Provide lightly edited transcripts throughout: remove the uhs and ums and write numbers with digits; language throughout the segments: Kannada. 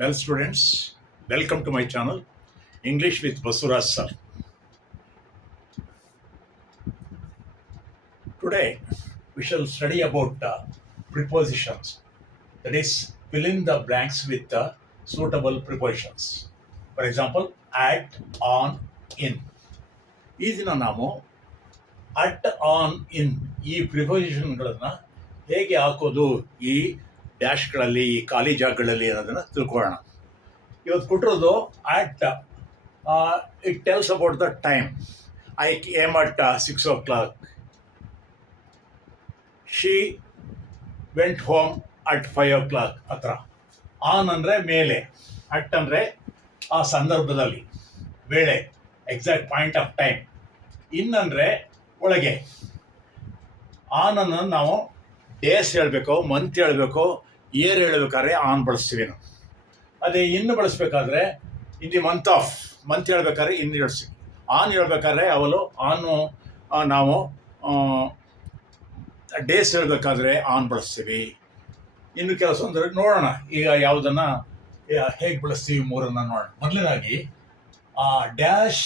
Well, students, welcome to my channel, English with Basuraj sir. Today, we shall study about prepositions. That is, fill in the blanks with the suitable prepositions. For example, at, on, in. ಈ ದಿನ ನಾವು ಅಟ್, ಆನ್, ಇನ್ ಈ ಪ್ರಿಪೋಸಿಷನ್ಗಳನ್ನು ಹೇಗೆ ಹಾಕೋದು ಈ ಡ್ಯಾಶ್ಗಳಲ್ಲಿ, ಈ ಖಾಲಿ ಜಾಗಗಳಲ್ಲಿ ಅನ್ನೋದನ್ನು ತಿಳ್ಕೊಳ್ಳೋಣ. ಇವತ್ತು ಕೊಟ್ಟಿರೋದು at, it tells about the time. I came at 6 o'clock. She went home at 5 o'clock. ಆ ಥರ. ಆನ್ ಅಂದರೆ ಮೇಲೆ, ಅಟ್ ಅಂದರೆ ಆ ಸಂದರ್ಭದಲ್ಲಿ, ವೇಳೆ, ಎಕ್ಸಾಕ್ಟ್ ಪಾಯಿಂಟ್ ಆಫ್ ಟೈಮ್. ಇನ್ ಅಂದರೆ ಒಳಗೆ. ಆನ್ ಅನ್ನು ನಾವು ಡೇಸ್ ಹೇಳಬೇಕು, ಮಂತ್ ಹೇಳಬೇಕು, ಇಯರ್ ಹೇಳ್ಬೇಕಾದ್ರೆ ಆನ್ ಬಳಸ್ತೀವಿ ನಾವು. ಅದೇ ಇನ್ನು ಬಳಸಬೇಕಾದ್ರೆ ಇನ್ ದಿ ಮಂತ್ ಹೇಳ್ಬೇಕಾದ್ರೆ ಇನ್ನು ಹೇಳ್ತೀವಿ. ಆನ್ ಹೇಳ್ಬೇಕಾದ್ರೆ ಆನು ನಾವು ಡೇಸ್ ಹೇಳಬೇಕಾದ್ರೆ ಆನ್ ಬಳಸ್ತೀವಿ. ಇನ್ನು ಕೆಲಸ ಅಂದರೆ ನೋಡೋಣ ಈಗ ಯಾವುದನ್ನು ಹೇಗೆ ಬಳಸ್ತೀವಿ ಮೂರನ್ನು ನೋಡೋಣ. ಮೊದಲನೇದಾಗಿ ಡ್ಯಾಶ್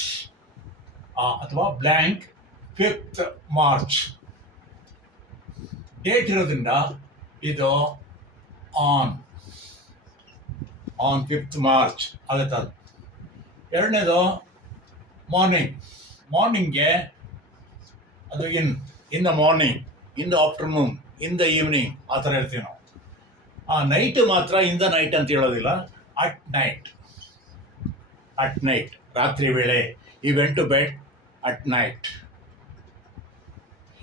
ಅಥವಾ ಬ್ಲ್ಯಾಂಕ್ 5th March ಡೇಟ್ ಇರೋದ್ರಿಂದ ಇದು ಆನ್ 5th March ಆಗುತ್ತೆ. ಅದು ಎರಡನೇದು ಮಾರ್ನಿಂಗ್ಗೆ ಅದು in the morning, in the afternoon, in the evening ಆ ಥರ ಹೇಳ್ತೀವಿ ನಾವು. ನೈಟ್ ಮಾತ್ರ ಇನ್ ದ ನೈಟ್ ಅಂತ ಹೇಳೋದಿಲ್ಲ, ಅಟ್ ನೈಟ್ ರಾತ್ರಿ ವೇಳೆ. He went to bed at night.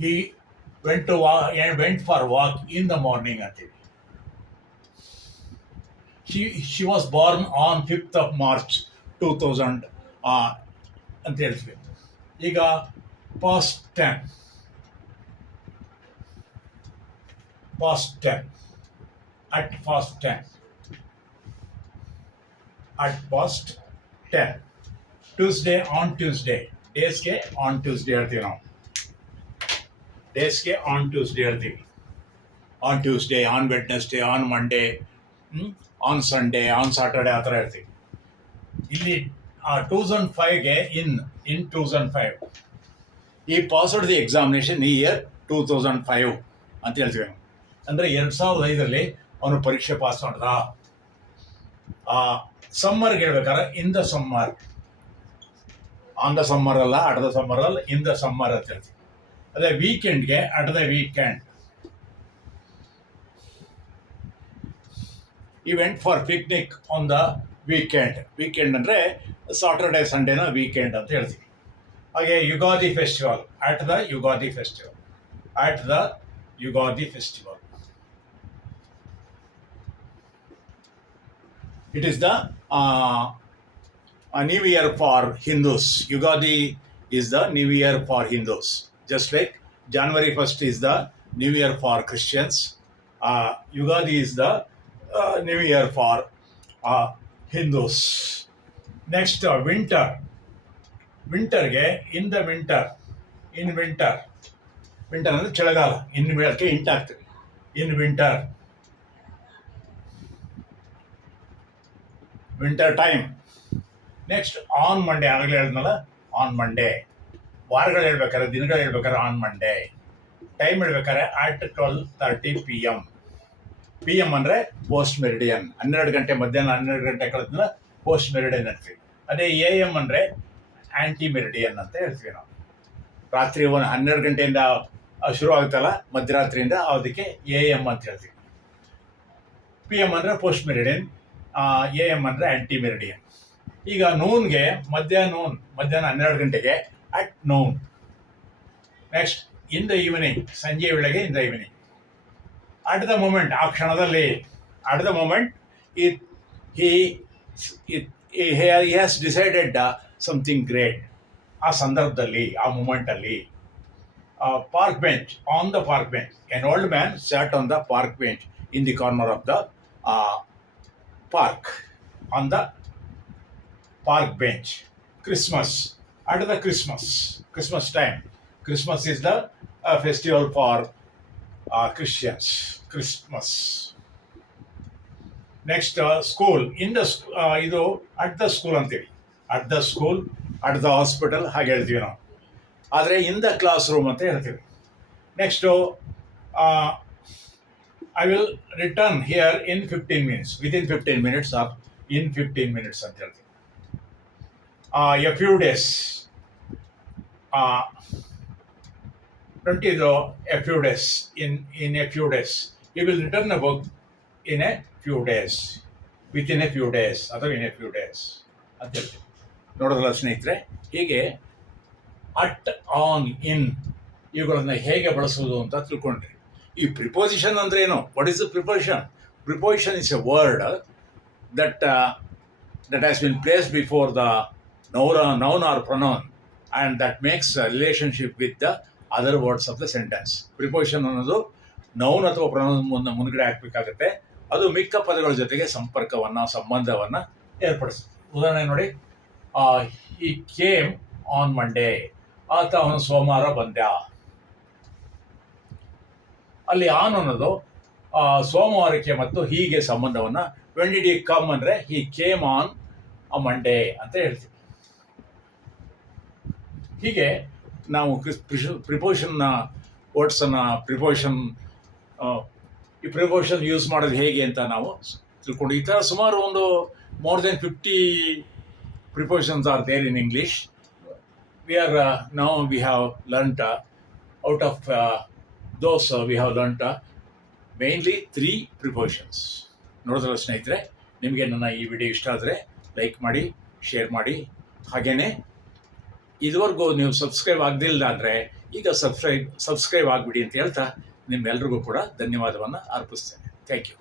he went for walk in the morning ಅಂತೀವಿ. she was born on 5th of March 2000 ಅಂತ ಹೇಳ್ತೀವಿ. ಈಗ past tense at past tense. Tuesday, on Tuesday. ಡೇಸ್ಗೆ ಆನ್ ಟ್ಯೂಸ್ಡೇ ಹೇಳ್ತೀವಿ ನಾವು. ಡೇಸ್ಗೆ ಆನ್ ಟ್ಯೂಸ್ಡೇ ಹೇಳ್ತೀವಿ. On Tuesday, on Wednesday, on Monday, on Sunday, on Saturday ಆ ಥರ ಹೇಳ್ತೀವಿ. ಇಲ್ಲಿ 2005ಗೆ ಇನ್ 2005. ಈ ಪಾಸ್ಡ್ ದಿ ಎಕ್ಸಾಮಿನೇಷನ್ ಇಯರ್ 2005 ಅಂತ ಹೇಳ್ತೀವಿ. ಅಂದರೆ 2005ರಲ್ಲಿ ಅವನು ಪರೀಕ್ಷೆ ಪಾಸ್ ಮಾಡ್ದ. ಸಮ್ಮರ್ಗೆ ಹೇಳ್ಬೇಕಾದ್ರೆ in the summer. On the summer ಅಲ್ಲ, ಅಟ್ ದ ಸಮ್ಮರ್ ಅಲ್ಲ, ಇನ್ ದ ಸಮ್ಮರ್ ಅಂತ ಹೇಳ್ತೀವಿ. ಅದೇ ವೀಕೆಂಡ್ಗೆ ಅಟ್ ದ ವೀಕೆಂಡ್. ಈ went for picnic on the weekend ಅಂದರೆ ಸಾಟರ್ಡೇ ಸಂಡೇನ ವೀಕೆಂಡ್ ಅಂತ ಹೇಳ್ತೀವಿ. ಹಾಗೆ Ugadi festival, at the Ugadi festival. It is the New Year for Hindus. Yugadi is the New Year for Hindus. Just like January 1st is the New Year for Christians. Yugadi is the New Year for Hindus. Next, winter. Winterಗೆ in the winter. Winter ಅಂದರೆ ಚಳಿಗಾಲ. ಇನ್ ವೇಳಕ್ಕೆ ಇಂಟಾಗ್ತದೆ. In winter time. Next on Monday. ಆಗಲೇ ಹೇಳಿದ್ನಲ್ಲ, ಆನ್ ಮಂಡೇ. ವಾರಗಳು ಹೇಳ್ಬೇಕಾದ್ರೆ, ದಿನಗಳು ಹೇಳ್ಬೇಕಾದ್ರೆ ಆನ್ ಮಂಡೇ. ಟೈಮ್ ಹೇಳ್ಬೇಕಾದ್ರೆ ಅಟ್ 12:30 PM. PM ಅಂದರೆ ಪೋಸ್ಟ್ ಮೆರಿಡಿಯನ್. 12 ಗಂಟೆ, ಮಧ್ಯಾಹ್ನ 12 ಗಂಟೆ ಕಳೆದ್ಮೇಲೆ ಪೋಸ್ಟ್ ಮೆರಿಡಿಯನ್ ಅಂತೀವಿ. ಅದೇ AM ಅಂದರೆ ಆ್ಯಂಟಿ ಮೆರಿಡಿಯನ್ ಅಂತ ಹೇಳ್ತೀವಿ ನಾವು. ರಾತ್ರಿ 12 ಗಂಟೆಯಿಂದ ಶುರು ಆಗುತ್ತಲ್ಲ, ಮಧ್ಯರಾತ್ರಿಯಿಂದ, ಅದಕ್ಕೆ AM ಅಂತ ಹೇಳ್ತೀವಿ. PM ಅಂದರೆ ಪೋಸ್ಟ್ ಮೆರಿಡಿಯನ್, AM ಅಂದರೆ ಆ್ಯಂಟಿ ಮೆರಿಡಿಯನ್. ಈಗ ನೂನ್ಗೆ ಮಧ್ಯಾಹ್ನ 12 ಗಂಟೆಗೆ at noon. Next in the evening, ಸಂಜೆ ವೇಳೆಗೆ in the evening. At the moment, ಆ ಕ್ಷಣದಲ್ಲಿ. At the moment he has decided something great. ಆ ಸಂದರ್ಭದಲ್ಲಿ, ಆ ಮೂಮೆಂಟಲ್ಲಿ. Park bench, on the park bench. An old man sat on the park bench in the corner of the park. On the park bench. Christmas, at the Christmas time. Christmas is the festival for Christians. Christmas. Next school. In the ಇದು ಅಟ್ ದ ಸ್ಕೂಲ್ ಅಂತೀವಿ. At the school, at the hospital ಹಾಗೆ ಹೇಳ್ತೀವಿ ನಾವು. ಆದರೆ ಇನ್ ದ ಕ್ಲಾಸ್ ರೂಮ್ ಅಂತ ಹೇಳ್ತೀವಿ. Next I will return here in 15 minutes, within 15 minutes or in 15 minutes ಅಂತ ಹೇಳ್ತೀವಿ. A few days, 20 a few days, in a few days you will return a book in a few days, within a few days ಅಥವಾ ಇನ್ ಎ ಫ್ಯೂ ಡೇಸ್ ಅಂತ ಹೇಳ್ತೀವಿ. ನೋಡೋದಲ್ಲ ಸ್ನೇಹಿತರೆ, ಹೀಗೆ ಅಟ್, ಆನ್, ಇನ್ ಇವುಗಳನ್ನು ಹೇಗೆ ಬಳಸುವುದು ಅಂತ ತಿಳ್ಕೊಂಡ್ರಿ. ಈ ಪ್ರಿಪೋಸಿಷನ್ ಅಂದ್ರೆ ಏನು? What is the preposition? Preposition is A word that has been placed before the noun or pronoun and that makes a relationship with the other words of the sentence. Preposition ಅನ್ನೋದು ನೌನ್ ಅಥವಾ ಪ್ರೊನೌನ್ ಮುನ್ಗಡೆ ಹಾಕಬೇಕಾಗುತ್ತೆ. ಅದು ಮಿಕ್ಕ ಪದಗಳ ಜೊತೆಗೆ ಸಂಬಂಧವನ್ನ ಏರ್ಪಡಿಸುತ್ತೆ. ಉದಾಹರಣೆ ನೋಡಿ, ಈ ಕೇಮ್ ಆನ್ ಮಂಡೇ, ಆತ ಅವನು ಸೋಮವಾರ ಬಂದ. ಅಲ್ಲಿ ಆನ್ ಅನ್ನೋದು ಸೋಮವಾರಕ್ಕೆ ಮತ್ತು ಹೀಗೆ ಸಂಬಂಧವನ್ನ, ವೆನ್ ಡಿಡ್ ಹಿ ಕಮ್ ಅಂದ್ರೆ he came on a Monday ಅಂತ ಹೇಳ್ತೀವಿ. ಹೀಗೆ ನಾವು ಪ್ರಿಪೋಸಿಷನ್ನ ವರ್ಡ್ಸನ್ನು ಈ ಪ್ರಿಪೋಸಿಷನ್ ಯೂಸ್ ಮಾಡೋದು ಹೇಗೆ ಅಂತ ನಾವು ತಿಳ್ಕೊಂಡು, ಈ ಥರ ಸುಮಾರು ಒಂದು more than 50 prepositions are there in English. Now we have learnt out of those we have learnt mainly 3 prepositions. ನೋಡಿದ್ರಲ್ಲ ಸ್ನೇಹಿತರೆ, ನಿಮಗೆ ನನ್ನ ಈ ವಿಡಿಯೋ ಇಷ್ಟ ಆದರೆ ಲೈಕ್ ಮಾಡಿ, ಶೇರ್ ಮಾಡಿ. ಹಾಗೆಯೇ ಇದುವರೆಗೂ ನೀವು ಸಬ್ಸ್ಕ್ರೈಬ್ ಆಗದಿಲ್ಲ ಅಂದರೆ ಈಗ ಸಬ್ಸ್ಕ್ರೈಬ್ ಆಗಿಬಿಡಿ ಅಂತ ಹೇಳ್ತಾ ನಿಮ್ಮೆಲ್ರಿಗೂ ಕೂಡ ಧನ್ಯವಾದವನ್ನು ಅರ್ಪಿಸ್ತೇನೆ. Thank you.